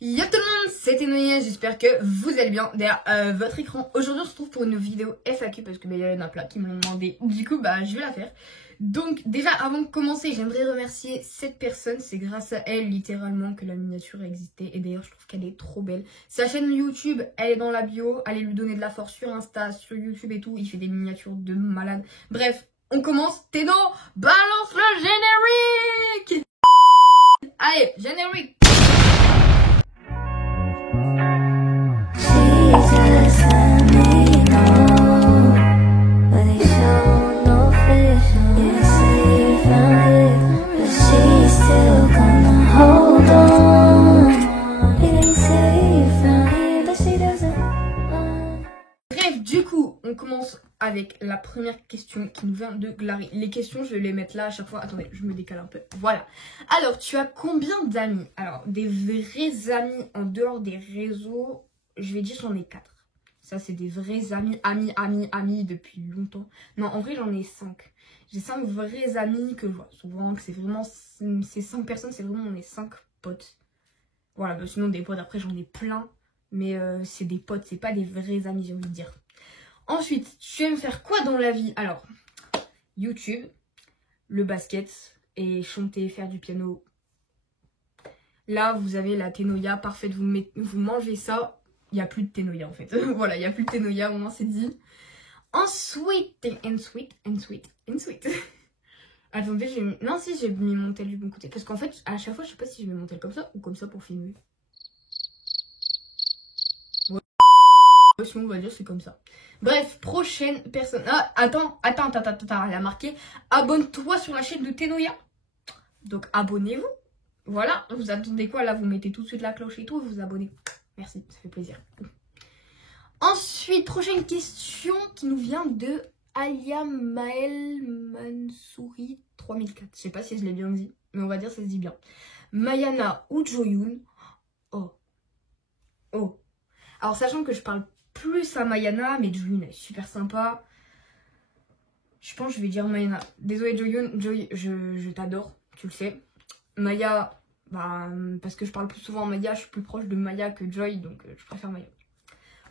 Yo tout le monde, c'est Noé, j'espère que vous allez bien derrière votre écran. Aujourd'hui on se retrouve pour une vidéo FAQ parce que il y en a plein qui me l'ont demandé, du coup je vais la faire. Donc déjà avant de commencer, j'aimerais remercier cette personne, c'est grâce à elle littéralement que la miniature a existé. Et d'ailleurs je trouve qu'elle est trop belle. Sa chaîne YouTube, elle est dans la bio, allez lui donner de la force sur Insta, sur YouTube et tout, il fait des miniatures de malade. Bref, on commence, Téno, balance le générique. Allez, générique. Bref, du coup, on commence avec la première question qui nous vient de Glary. Les questions, je vais les mettre là à chaque fois. Attendez, je me décale un peu. Voilà. Alors, tu as combien d'amis? Alors, des vrais amis en dehors des réseaux, je vais dire j'en ai 4. Ça, c'est des vrais amis depuis longtemps. Non, en vrai, j'en ai 5. J'ai 5 vrais amis que je vois souvent, que c'est vraiment... Ces 5 personnes, c'est vraiment mes 5 potes. Voilà, bah, sinon des potes, après, j'en ai plein. Mais c'est des potes, c'est pas des vrais amis, j'ai envie de dire. Ensuite, tu aimes faire quoi dans la vie? Alors, YouTube, le basket et chanter, faire du piano. Là, vous avez la Tenoya parfaite, vous mangez ça, il n'y a plus de Tenoya en fait. Voilà, il n'y a plus de Tenoya, au moins c'est dit. Ensuite. Attendez, j'ai mis... Non, si, j'ai mis mon tel du bon côté. Parce qu'en fait, à chaque fois, je sais pas si je mets mon tel comme ça ou comme ça pour filmer. Sinon on va dire c'est comme ça. Bref, prochaine personne. Ah, attends, elle a marqué abonne-toi sur la chaîne de Tenoya. Donc abonnez-vous. Voilà, vous attendez quoi là? Vous mettez tout de suite la cloche et tout, vous vous abonnez. Merci, ça fait plaisir. Ensuite, prochaine question qui nous vient de Alia Maël Mansouri 3004. Je sais pas si je l'ai bien dit, mais on va dire ça se dit bien. Mayana ou Joyoun. Oh. Alors sachant que je parle plus à Mayana, mais Joyoun est super sympa. Je pense que je vais dire Mayana. Désolée Joyoun, je t'adore, tu le sais. Maya, parce que je parle plus souvent à Maya, je suis plus proche de Maya que Joy, donc je préfère Maya.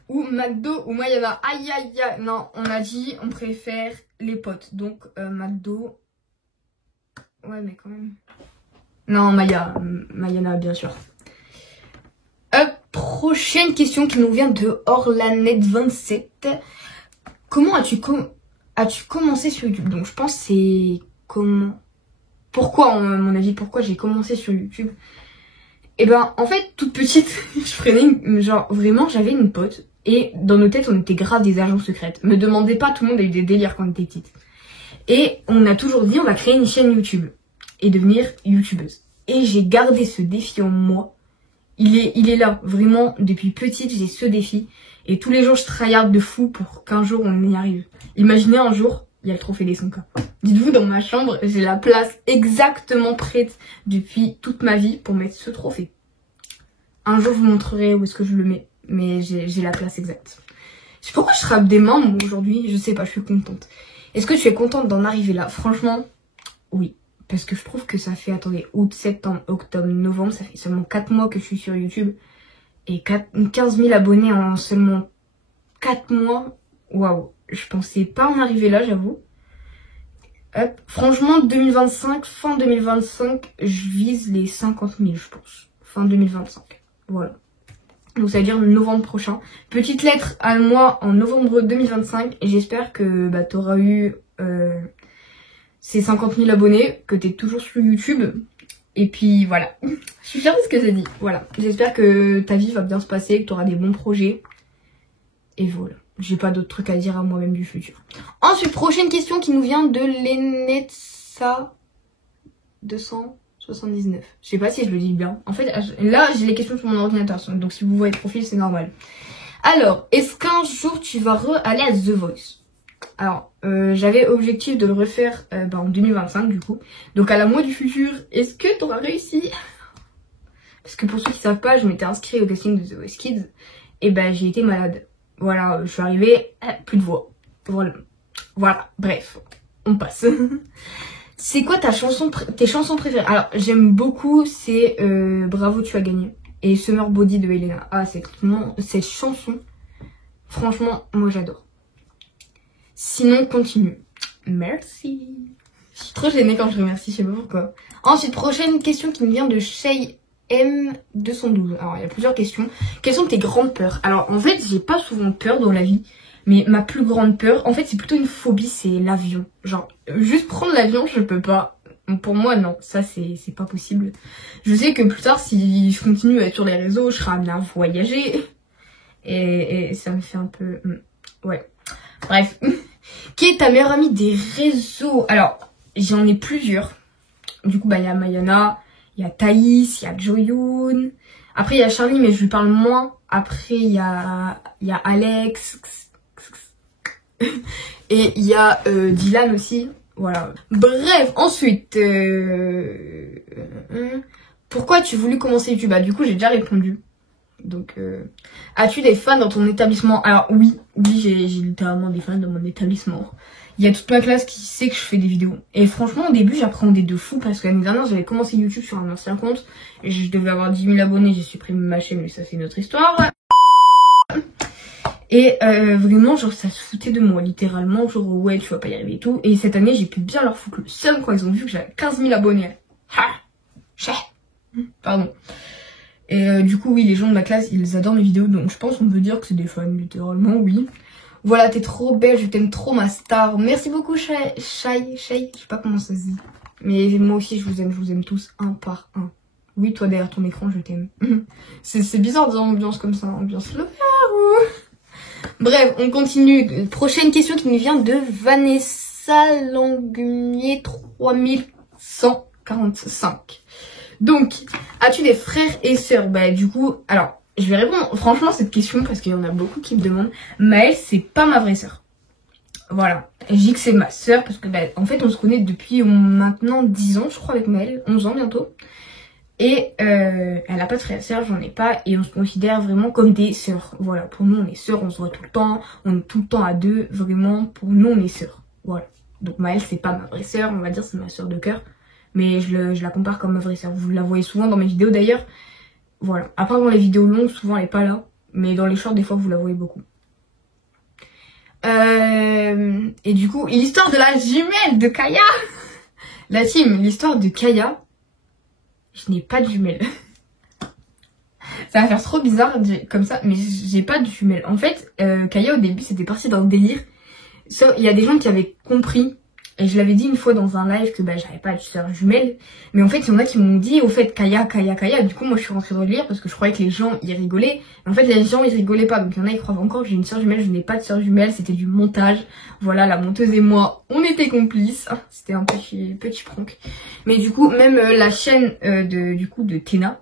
Ou McDo ou Mayana. Aïe aïe aïe. Non, on a dit on préfère les potes. Donc McDo. Ouais mais quand même. Non, Mayana bien sûr. Prochaine question qui nous vient de Orlanet27. Comment as-tu commencé sur YouTube? Donc je pense c'est comment... Pourquoi, à mon avis, pourquoi j'ai commencé sur YouTube? Et ben en fait, toute petite, je prenais genre vraiment j'avais une pote. Et dans nos têtes, on était grave des agents secrètes. Me demandez pas, tout le monde a eu des délires quand on était petite. Et on a toujours dit on va créer une chaîne YouTube. Et devenir youtubeuse. Et j'ai gardé ce défi en moi. Il est là, vraiment, depuis petite, j'ai ce défi. Et tous les jours, je tryhard de fou pour qu'un jour, on y arrive. Imaginez un jour, il y a le trophée des 100K. Dites-vous, dans ma chambre, j'ai la place exactement prête depuis toute ma vie pour mettre ce trophée. Un jour, je vous montrerai où est-ce que je le mets. Mais j'ai la place exacte. Je sais pourquoi je rappe des mains, moi, aujourd'hui. Je sais pas, je suis contente. Est-ce que tu es contente d'en arriver là? Franchement, oui. Parce que je trouve que ça fait, attendez, août, septembre, octobre, novembre, ça fait seulement 4 mois que je suis sur YouTube. Et 15 000 abonnés en seulement 4 mois. Waouh, je pensais pas en arriver là, j'avoue. Hop, franchement, 2025, fin 2025, je vise les 50 000, je pense. Fin 2025, voilà. Donc ça veut dire novembre prochain. Petite lettre à moi en novembre 2025. Et j'espère que t'auras eu... ces 50 000 abonnés, que t'es toujours sur YouTube. Et puis voilà, je suis fière de ce que j'ai dit. Voilà, j'espère que ta vie va bien se passer, que tu auras des bons projets. Et voilà, j'ai pas d'autres trucs à dire à moi-même du futur. Ensuite, prochaine question qui nous vient de Lenetsa 279. Je sais pas si je le dis bien. En fait, là, j'ai les questions sur mon ordinateur. Donc si vous voyez le profil, c'est normal. Alors, est-ce qu'un jour tu vas aller à The Voice? Alors, j'avais objectif de le refaire en 2025 du coup. Donc à la mois du futur, est-ce que tu auras réussi? Parce que pour ceux qui savent pas, je m'étais inscrite au casting de The Voice Kids. Et j'ai été malade. Voilà, je suis arrivée, plus de voix. Voilà, bref, on passe. C'est quoi tes chansons préférées? Alors, j'aime beaucoup, c'est Bravo, tu as gagné. et Summer Body de Elena. Ah, cette chanson, franchement, moi j'adore. Sinon, continue. Merci. Je suis trop gênée quand je remercie, je sais pas pourquoi. Ensuite, prochaine question qui me vient de Shay M212. Alors, il y a plusieurs questions. Quelles sont tes grandes peurs? Alors, en fait, j'ai pas souvent peur dans la vie. Mais ma plus grande peur, en fait, c'est plutôt une phobie, c'est l'avion. Genre, juste prendre l'avion, je peux pas. Pour moi, non, ça, c'est pas possible. Je sais que plus tard, si je continue à être sur les réseaux, je serai amenée à voyager. Et ça me fait un peu... Ouais. Bref. Qui est ta meilleure amie des réseaux? Alors, j'en ai plusieurs. Du coup, bah, il y a Mayana, il y a Thaïs, il y a Joyoun. Après, il y a Charlie, mais je lui parle moins. Après, il y a Alex. Et il y a Dylan aussi. Voilà. Bref, ensuite... pourquoi as-tu voulu commencer YouTube? Bah, du coup, j'ai déjà répondu. Donc, as-tu des fans dans ton établissement? Alors, oui, j'ai littéralement des fans dans mon établissement. Il y a toute ma classe qui sait que je fais des vidéos. Et franchement, au début, j'appréhendais de fou parce que l'année dernière, j'avais commencé YouTube sur un ancien compte. Et je devais avoir 10 000 abonnés, j'ai supprimé ma chaîne, mais ça, c'est une autre histoire. Et vraiment, genre, ça se foutait de moi, littéralement. Genre, ouais, tu vas pas y arriver et tout. Et cette année, j'ai pu bien leur foutre le seum quand ils ont vu que j'avais 15 000 abonnés. Ha! Pardon. Et du coup, oui, les gens de ma classe, ils adorent mes vidéos. Donc, je pense qu'on peut dire que c'est des fans, littéralement, oui. Voilà, t'es trop belle, je t'aime trop, ma star. Merci beaucoup, Shay. Je sais pas comment ça se dit. Mais moi aussi, je vous aime tous, un par un. Oui, toi, derrière ton écran, je t'aime. C'est bizarre dans ambiance comme ça, ambiance love. Bref, on continue. Prochaine question qui nous vient de Vanessa Langumier 3145. Donc, as-tu des frères et sœurs? Bah, du coup, alors, je vais répondre franchement à cette question parce qu'il y en a beaucoup qui me demandent. Maëlle, c'est pas ma vraie sœur. Voilà. Et je dis que c'est ma sœur parce que, bah, en fait, on se connaît depuis maintenant 10 ans, je crois, avec Maëlle. 11 ans bientôt. Et elle a pas de frère et sœur, j'en ai pas. Et on se considère vraiment comme des sœurs. Voilà. Pour nous, on est sœurs, on se voit tout le temps. On est tout le temps à deux. Vraiment, pour nous, on est sœurs. Voilà. Donc, Maëlle, c'est pas ma vraie sœur. On va dire c'est ma sœur de cœur. Mais je la compare comme ma vraie sœur. Vous la voyez souvent dans mes vidéos d'ailleurs. Voilà. Après dans les vidéos longues, souvent elle est pas là. Mais dans les shorts, des fois vous la voyez beaucoup. Et du coup, l'histoire de la jumelle de Kaya. La team, l'histoire de Kaya. Je n'ai pas de jumelle. Ça va faire trop bizarre comme ça, mais j'ai pas de jumelle. En fait, Kaya au début c'était parti dans le délire. Il y a des gens qui avaient compris. Et je l'avais dit une fois dans un live que bah j'avais pas de sœur jumelle. Mais en fait, il y en a qui m'ont dit au fait Kaya. Du coup, moi je suis rentrée dans le délire parce que je croyais que les gens y rigolaient. Mais en fait, les gens ils rigolaient pas. Donc il y en a qui croient encore que j'ai une sœur jumelle. Je n'ai pas de sœur jumelle, c'était du montage. Voilà, la monteuse et moi, on était complices. C'était un petit prank. Mais du coup, même la chaîne de Tena,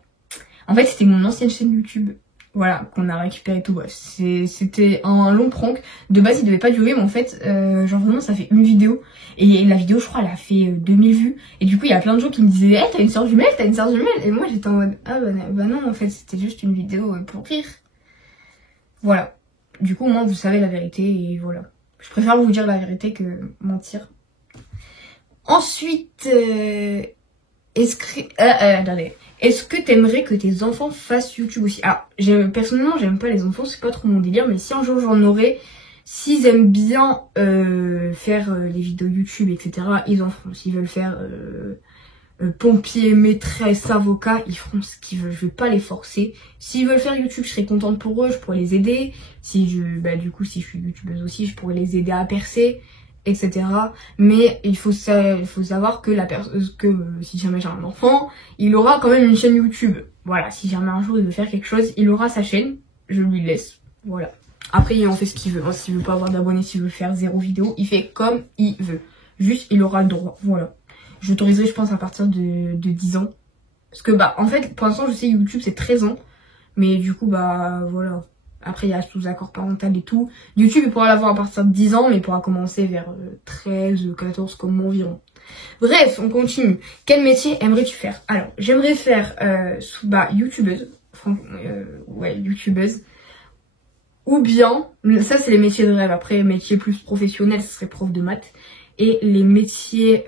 en fait, c'était mon ancienne chaîne YouTube. Voilà, qu'on a récupéré tout. Bref, c'était un long prank. De base, il devait pas durer, mais en fait, genre vraiment, ça fait une vidéo. Et la vidéo, je crois, elle a fait 2000 vues. Et du coup, il y a plein de gens qui me disaient, hey, t'as une sœur jumelle, t'as une sœur jumelle. Et moi, j'étais en mode, ah bah non, en fait, c'était juste une vidéo pour rire. Voilà. Du coup, au moins, vous savez la vérité et voilà. Je préfère vous dire la vérité que mentir. Ensuite, est-ce que t'aimerais que tes enfants fassent YouTube aussi? Alors, personnellement, j'aime pas les enfants, c'est pas trop mon délire, mais si un jour j'en aurais, s'ils aiment bien faire les vidéos YouTube, etc., ils en feront. S'ils veulent faire pompier, maîtresse, avocat, ils feront ce qu'ils veulent. Je vais pas les forcer. S'ils veulent faire YouTube, je serais contente pour eux, je pourrais les aider. Du coup, si je suis youtubeuse aussi, je pourrais les aider à percer, etc. Mais il faut savoir que si jamais j'ai un enfant, il aura quand même une chaîne YouTube. Voilà, si jamais un jour il veut faire quelque chose, il aura sa chaîne, je lui laisse. Voilà. Après, il en fait ce qu'il veut. Hein. S'il veut pas avoir d'abonnés, s'il veut faire 0 vidéo, il fait comme il veut. Juste, il aura le droit. Voilà. J'autoriserai, je pense, à partir de 10 ans. Parce que, bah, en fait, pour l'instant, je sais YouTube, c'est 13 ans. Mais du coup, bah, voilà. Après, il y a sous accord parental et tout. YouTube, il pourra l'avoir à partir de 10 ans, mais il pourra commencer vers 13, 14, comme moi environ. Bref, on continue. Quel métier aimerais-tu faire? Alors, j'aimerais faire, youtubeuse. Youtubeuse. Ou bien, ça c'est les métiers de rêve. Après, métier plus professionnel, ce serait prof de maths. Et les métiers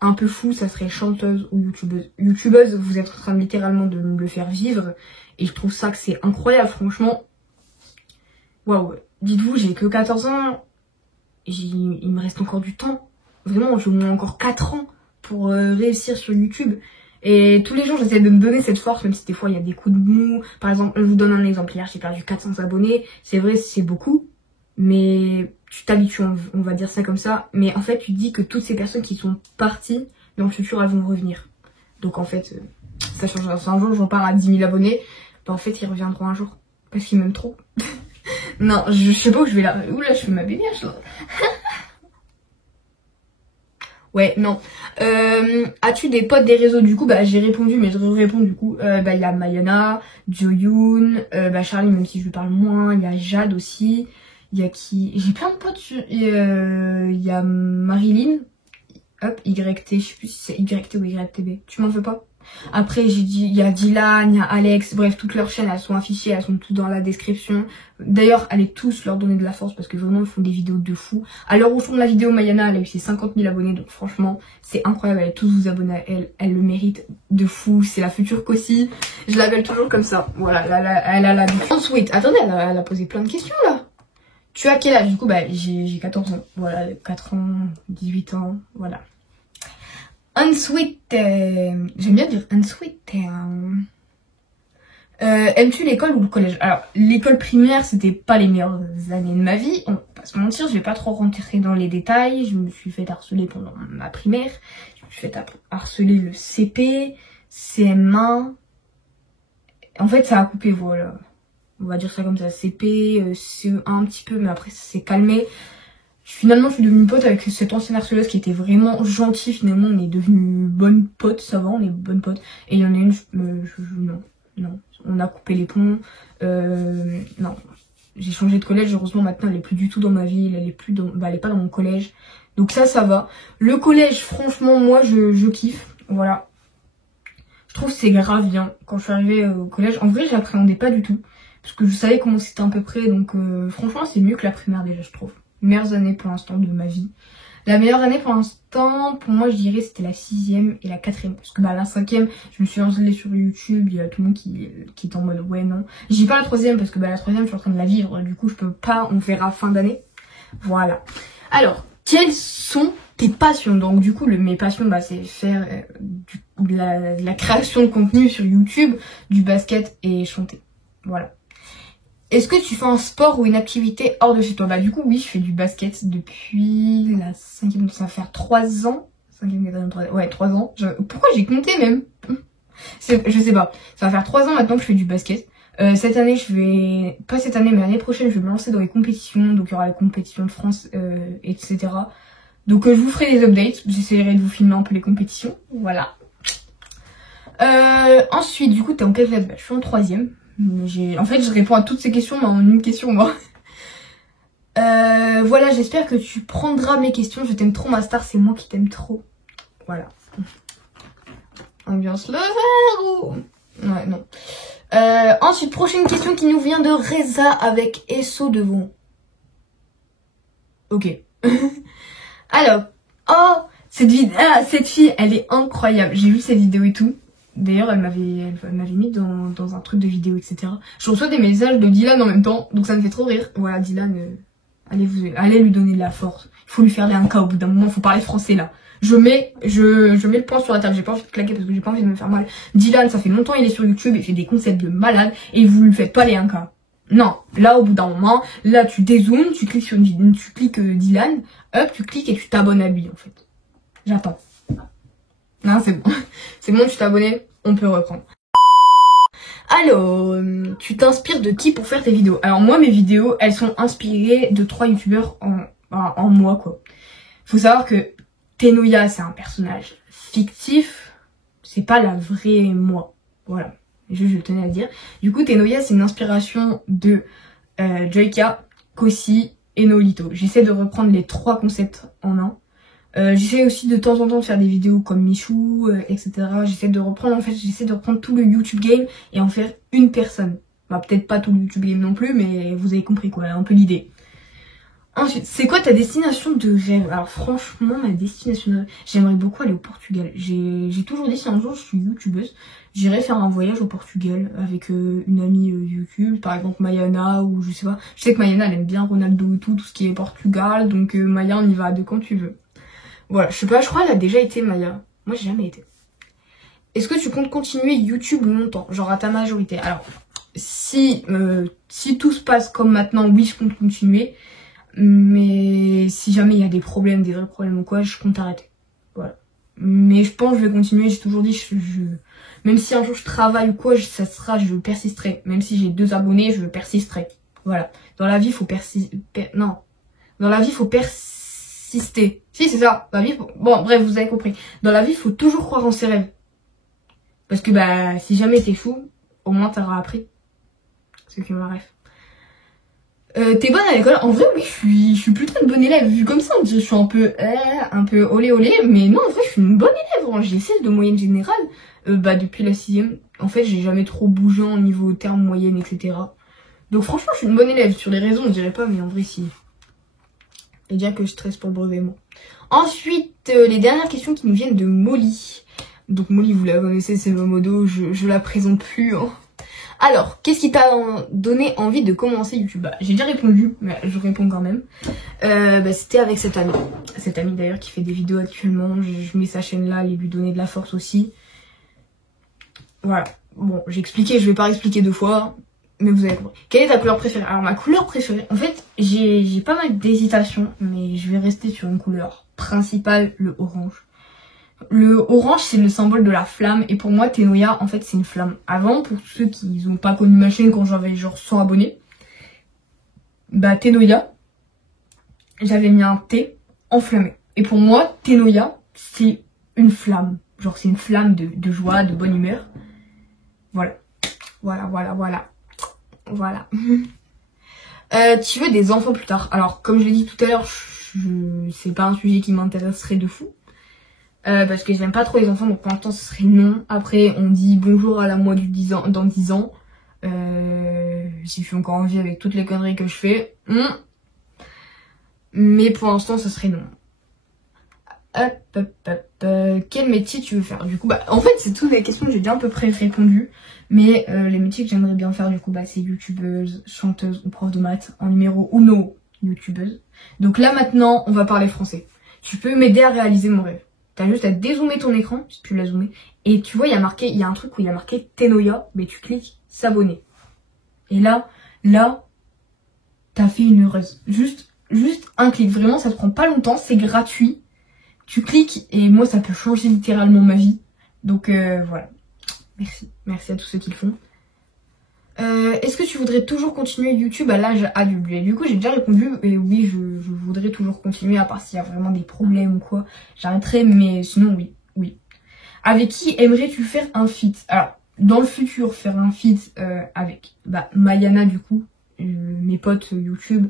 un peu fou, ça serait chanteuse ou youtubeuse. Youtubeuse, vous êtes en train littéralement de me le faire vivre. Et je trouve ça que c'est incroyable, franchement. Waouh. Dites-vous, j'ai que 14 ans. Il me reste encore du temps. Vraiment, j'ai au moins encore 4 ans pour réussir sur YouTube. Et tous les jours, j'essaie de me donner cette force, même si des fois, il y a des coups de mou. Par exemple, je vous donne un exemple. Hier, j'ai perdu 400 abonnés. C'est vrai, c'est beaucoup. Mais tu t'habitues, on va dire ça comme ça. Mais en fait, tu te dis que toutes ces personnes qui sont parties, dans le futur, elles vont revenir. Donc en fait, ça changera. Si un jour, j'en pars à 10 000 abonnés, bah en fait, ils reviendront un jour. Parce qu'ils m'aiment trop. Non, je sais pas où je vais là. Oula, je fais ma béniage là. Ouais, non. As-tu des potes des réseaux? Du coup, bah j'ai répondu, mais je réponds du coup. Bah il y a Mayana, Joyoon, bah Charlie, même si je lui parle moins. Il y a Jade aussi. Il y a qui? J'ai plein de potes. Il y a Marilyn. Hop, YT, je sais plus si c'est YT ou YTB. Tu m'en veux pas? Après, j'ai dit, il y a Dylan, il y a Alex, bref, toutes leurs chaînes, elles sont affichées, elles sont toutes dans la description. D'ailleurs, allez tous leur donner de la force parce que vraiment, ils font des vidéos de fou. À l'heure où je tourne la vidéo, Mayana, elle a eu ses 50 000 abonnés, donc franchement, c'est incroyable, allez tous vous abonner à elle, elle le mérite de fou, c'est la future Kossi. Je l'appelle toujours comme ça, voilà, elle a la différence. Wait, attendez, elle a posé plein de questions là. Tu as quel âge? Du coup, bah, j'ai 14 ans, voilà, 4 ans, 18 ans, voilà. Unsweet, j'aime bien dire unsweet. Aimes-tu l'école ou le collège? Alors, l'école primaire, c'était pas les meilleures années de ma vie. On va pas se mentir, je vais pas trop rentrer dans les détails. Je me suis fait harceler pendant ma primaire. Je me suis fait harceler le CP, CM1. En fait, ça a coupé, voilà. On va dire ça comme ça. CP, CE1 un petit peu, mais après, ça s'est calmé. Finalement, je suis devenue pote avec cette ancienne harceleuse qui était vraiment gentille. Finalement, on est devenus bonnes potes, ça va, on est bonnes potes. Et il y en a une, non, on a coupé les ponts. Non, j'ai changé de collège. Heureusement, maintenant, elle est plus du tout dans ma vie. Elle est plus dans, bah, elle est pas dans mon collège. Donc ça va. Le collège, franchement, moi, je kiffe. Voilà. Je trouve que c'est grave bien. Quand je suis arrivée au collège, en vrai, j'appréhendais pas du tout. Parce que je savais comment c'était à peu près. Donc, franchement, c'est mieux que la primaire déjà, je trouve. Meilleures années pour l'instant de ma vie. La meilleure année pour l'instant, pour moi, je dirais c'était la 6e et la 4e. Parce que bah la 5e, je me suis lancée sur YouTube, il y a tout le monde qui est en mode ouais non. Je dis pas la 3e parce que bah la 3e, je suis en train de la vivre, du coup je peux pas, on verra fin d'année. Voilà. Alors, quelles sont tes passions? Donc du coup, mes passions, bah c'est faire de la création de contenu sur YouTube, du basket et chanter. Voilà. Est-ce que tu fais un sport ou une activité hors de chez toi? Bah du coup oui, je fais du basket depuis la 5e, ça va faire 3 ans. 5e, 4e, 3e, ouais 3 ans. Pourquoi j'ai compté même? Je sais pas. Ça va faire 3 ans maintenant que je fais du basket. Cette année pas cette année mais l'année prochaine je vais me lancer dans les compétitions. Donc il y aura les compétitions de France, etc. Donc je vous ferai des updates. J'essaierai de vous filmer un peu les compétitions. Voilà. Ensuite du coup t'es en quelle classe? Bah, je suis en 3e. En fait, je réponds à toutes ces questions, mais en une question, moi. Voilà, j'espère que tu prendras mes questions. Je t'aime trop, ma star, c'est moi qui t'aime trop. Voilà. Ambiance le verre ou... Ouais, non. Ensuite, prochaine question qui nous vient de Reza avec SO devant. Ok. Alors, oh, cette fille, elle est incroyable. J'ai vu cette vidéo et tout. D'ailleurs, elle m'avait mis dans un truc de vidéo, etc. Je reçois des messages de Dylan en même temps, donc ça me fait trop rire. Voilà, Dylan, allez lui donner de la force. Il faut lui faire les 1K au bout d'un moment, il faut parler français là. Je mets le point sur la table, j'ai pas envie de claquer parce que j'ai pas envie de me faire mal. Dylan, ça fait longtemps il est sur YouTube, il fait des concepts de malade et vous lui faites pas les 1K. Non, là au bout d'un moment, là tu dézoomes, tu cliques Dylan, hop, tu cliques et tu t'abonnes à lui en fait. J'attends. Non, c'est bon. C'est bon, tu t'es abonné, on peut reprendre. Alors, tu t'inspires de qui pour faire tes vidéos? Alors moi, mes vidéos, elles sont inspirées de 3 youtubeurs en moi, quoi. Faut savoir que Tenoya, c'est un personnage fictif. C'est pas la vraie moi. Voilà. Je tenais à dire. Du coup, Tenoya, c'est une inspiration de Joyka, Kossi et Nolito. J'essaie de reprendre les 3 concepts en un. J'essaie aussi de temps en temps de faire des vidéos comme Michou, etc. J'essaie de reprendre tout le YouTube game et en faire une personne. Bah peut-être pas tout le YouTube game non plus, mais vous avez compris quoi, un peu l'idée. Ensuite, c'est quoi ta destination de rêve? Alors franchement, ma destination de rêve, j'aimerais beaucoup aller au Portugal. J'ai toujours dit si un jour je suis youtubeuse, j'irai faire un voyage au Portugal avec une amie YouTube, par exemple Mayana ou je sais pas. Je sais que Mayana elle aime bien Ronaldo et tout ce qui est Portugal, donc Maya on y va de quand tu veux. Voilà, je sais pas, je crois qu'elle a déjà été Maya. Moi j'ai jamais été. Est-ce que tu comptes continuer YouTube longtemps, genre à ta majorité? Alors, si tout se passe comme maintenant, oui je compte continuer. Mais si jamais il y a des problèmes, des vrais problèmes ou quoi, je compte arrêter. Voilà. Mais je pense que je vais continuer, j'ai toujours dit, même si un jour je travaille ou quoi, je persisterai. Même si j'ai 2 abonnés, je persisterai. Voilà. Dans la vie, il faut non. Dans la vie, il faut persister. Si, c'est ça. Dans la vie, bon, bref, vous avez compris. Dans la vie, il faut toujours croire en ses rêves. Parce que, bah, si jamais t'es fou, au moins t'auras appris. C'est qui me rêve. T'es bonne à l'école? En vrai, oui, je suis plutôt une bonne élève. Vu comme ça, on dirait que je suis un peu olé olé. Mais non, en vrai, je suis une bonne élève. J'ai 16 de moyenne générale. Depuis la 6ème. En fait, j'ai jamais trop bougé en niveau terme, moyenne, etc. Donc franchement, je suis une bonne élève. Sur les raisons, on dirait pas, mais en vrai, si. Et dire que je stresse pour le brevet, moi. Ensuite, les dernières questions qui nous viennent de Molly. Donc Molly, vous la connaissez, c'est le modo, je la présente plus, hein. Alors, qu'est-ce qui t'a donné envie de commencer YouTube? J'ai déjà répondu, mais je réponds quand même. C'était avec cette amie. Cette amie d'ailleurs qui fait des vidéos actuellement. Je mets sa chaîne là, aller lui donner de la force aussi. Voilà. Bon, j'ai expliqué, je vais pas expliquer 2 fois. Mais vous avez compris. Quelle est ta couleur préférée? Alors ma couleur préférée, en fait, j'ai pas mal d'hésitation, mais je vais rester sur une couleur principale, le orange. Le orange, c'est le symbole de la flamme. Et pour moi, Tenoya, en fait, c'est une flamme. Avant, pour ceux qui n'ont pas connu ma chaîne quand j'avais genre 100 abonnés, Tenoya, j'avais mis un T enflammé. Et pour moi, Tenoya, c'est une flamme. Genre, c'est une flamme de joie, de bonne humeur. Voilà. Voilà. Tu veux des enfants plus tard? Alors, comme je l'ai dit tout à l'heure, c'est pas un sujet qui m'intéresserait de fou. Parce que j'aime pas trop les enfants, donc pour l'instant ce serait non. Après on dit bonjour à la moi dans 10 ans. Si je suis encore en vie avec toutes les conneries que je fais. Mais pour l'instant ce serait non. Quel métier tu veux faire? Du coup, en fait c'est toutes les questions que j'ai déjà à peu près répondu. Mais les métiers que j'aimerais bien faire du coup, c'est youtubeuse, chanteuse ou prof de maths en numéro 1 youtubeuse. Donc là maintenant on va parler français. Tu peux m'aider à réaliser mon rêve. T'as juste à dézoomer ton écran, si tu l'as zoomé. Et tu vois, il y a un truc où il y a marqué Tenoya, mais tu cliques s'abonner. Et là, t'as fait une heureuse. Juste un clic. Vraiment, ça te prend pas longtemps, c'est gratuit. Tu cliques et moi, ça peut changer littéralement ma vie. Donc voilà. Merci à tous ceux qui le font. Est-ce que tu voudrais toujours continuer YouTube à l'âge adulte? Et du coup, j'ai déjà répondu, et oui, je voudrais toujours continuer, à part s'il y a vraiment des problèmes ou quoi. J'arrêterai, mais sinon, oui. Avec qui aimerais-tu faire un feat? Alors, dans le futur, faire un feat avec Mayana, du coup, mes potes YouTube.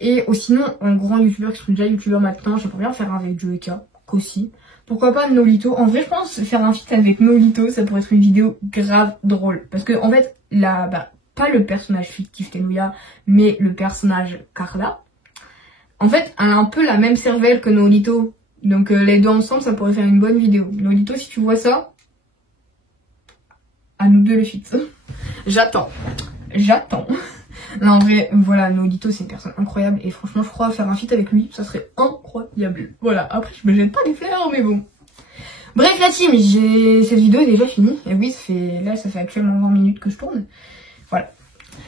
Et sinon, un grand youtubeur qui sont déjà youtubeurs maintenant, j'aimerais bien faire un avec Joeka, aussi. Pourquoi pas Nolito? En vrai, je pense faire un feat avec Nolito, ça pourrait être une vidéo grave drôle. Parce que, en fait, pas le personnage fictif Tenoya, mais le personnage Carla. En fait, elle a un peu la même cervelle que Nolito. Donc, les deux ensemble, ça pourrait faire une bonne vidéo. Nolito, si tu vois ça, à nous deux le feat. J'attends. Là, en vrai, voilà, Nolito, c'est une personne incroyable. Et franchement, je crois faire un feat avec lui, ça serait incroyable. Voilà, après, je me jette pas des fleurs, mais bon. Bref, la team, cette vidéo est déjà finie. Et oui, ça fait actuellement 20 minutes que je tourne. Voilà.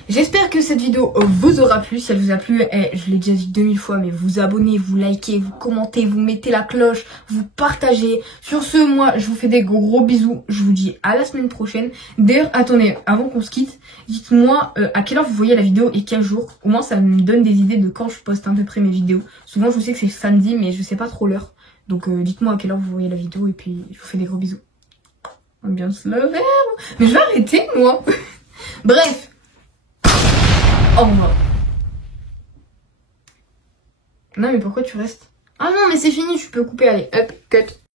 J'espère que cette vidéo vous aura plu. Si elle vous a plu, je l'ai déjà dit 2000 fois, mais vous abonnez, vous likez, vous commentez, vous mettez la cloche, vous partagez. Sur ce, moi, je vous fais des gros bisous. Je vous dis à la semaine prochaine. D'ailleurs, attendez, avant qu'on se quitte, dites-moi à quelle heure vous voyez la vidéo et quel jour. Au moins, ça me donne des idées de quand je poste à peu près mes vidéos. Souvent, je sais que c'est samedi, mais je sais pas trop l'heure. Donc, dites-moi à quelle heure vous voyez la vidéo et puis je vous fais des gros bisous. Ambiance lover. Mais je vais arrêter, moi. Bref. Au revoir. Non mais pourquoi tu restes? Ah non mais c'est fini, tu peux couper, allez, hop, cut.